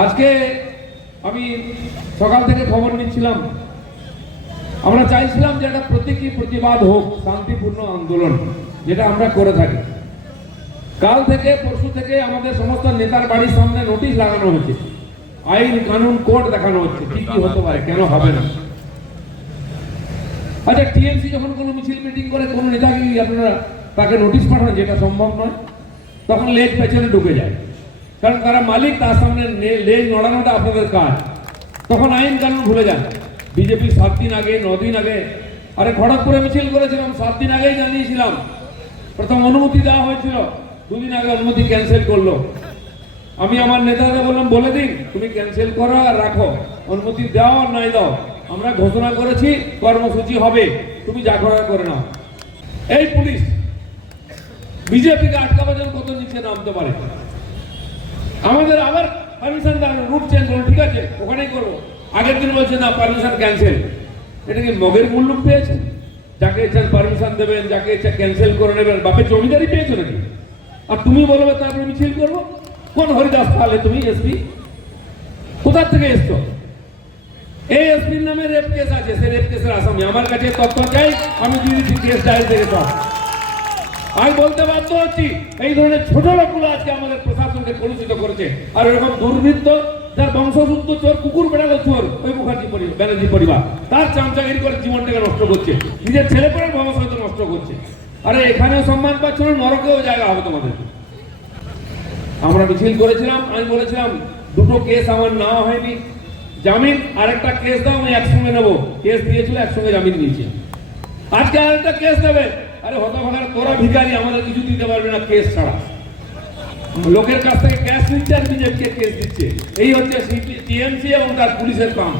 আজকে আমি সকাল থেকে খবর নিচ্ছিলাম। আমরা চাইছিলাম যে একটা প্রতীকী প্রতিবাদ হোক, শান্তিপূর্ণ আন্দোলন, যেটা আমরা করে থাকি। কাল থেকে, পরশু থেকে আমাদের সমস্ত নেতার বাড়ির সামনে নোটিশ লাগানো হচ্ছে। আইন, কানুন কোর্ট দেখানো হচ্ছে। কি কি হতে পারে, কেন হবে না? আচ্ছা টিএমসি যখন কোনো মিছিল মিটিং করে, কোনো নেতাকে আপনারা তাকে নোটিশ পাঠান, যেটা সম্ভব নয়? তখন লেট পেছনে ঢুকে যায়। কারণ তারা মালিক, তার সামনে লেজ নড়ানোটা আপনাদের কাজ। তখন আইন কানুন ভুলে যান। বিজেপি সাত দিন আগে দিন আগে, আরে খড়গপুরে মিছিল করেছিলাম, সাত দিন আগেই জানিয়েছিলাম। প্রথম অনুমতি দেওয়া হয়েছিল, দুদিন আগে অনুমতি ক্যান্সেল করল। আমি আমার নেতাকে বললাম, বলে দিন, তুমি ক্যান্সেল করো আর রাখো। অনুমতি দাও আর নাই দাও। আমরা ঘোষণা করেছি, কর্মসূচি হবে। তুমি যা করার করে নাও। এই পুলিশ, বিজেপিকে আটকাবার জন্য কত নিচে নামতে পারে? আমাদের আবার পারমিশন দাঁড়ানো রুট চেঞ্জ করো ঠিক আছে? ওখানেই করব আগের দিন বলছে, না পারমিশন ক্যান্সেল এটা কি মগের মূল্য পেয়েছে? যাকে ইচ্ছা পারমিশন দেবেন, যাকে ইচ্ছা ক্যান্সেল করে নেবেন, বাপের জমিদারি পেয়েছ নাকি? আর তুমি বলবে তারপরে মিছিল করব? কোন হরিদাস তাহলে তুমি, এসপি? কোথার থেকে এসছো? এই এসপির নামে রেপ কেস আছে, সে রেপ কেসের আসামি। আমার কাছে তথ্য চাই, আমি দিচ্ছি কেস ডায়েরি সব। আমি বলতে বাধ্য হচ্ছি, এই ধরনের ছোট লোকগুলো আজকে আমাদের প্রশাসনকে কলুষিত করেছে। আর এরকম দুর্বৃত্ত, যার বংশসূত্র চোর, কুকুর বেড়ালো চোর, ওই মুখার্জি পরিবার ব্যানার্জি পরিবার, তার চামচাগিরি করে জীবনটাকে নষ্ট করছে। নিজের ছেলে পরের ভবিষ্যৎ নষ্ট করছে। আরে এখানেও সম্মান পাচ্ছ না, নরকেও জায়গা হবে তোমাদের। আমরা মিছিল করেছিলাম, আমি বলেছিলাম, দুটো কেস আমার নেওয়া হয়নি। জামিন আর একটা কেস দাও, আমি একসঙ্গে নেব। কেস দিয়েছিল, একসঙ্গে জামিন নিয়েছি। আজকে আর একটা কেস দেবে। আরে হতভাগার তোরা ভিখারি, আমাদের কিছু দিতে পারবে না কেস ছাড়া। লোকের কাছ থেকে ক্যাশ নিচ্ছে আর বিজেপিকে কেস দিচ্ছে। এই হচ্ছে টিএমসি এবং তার পুলিশের কাম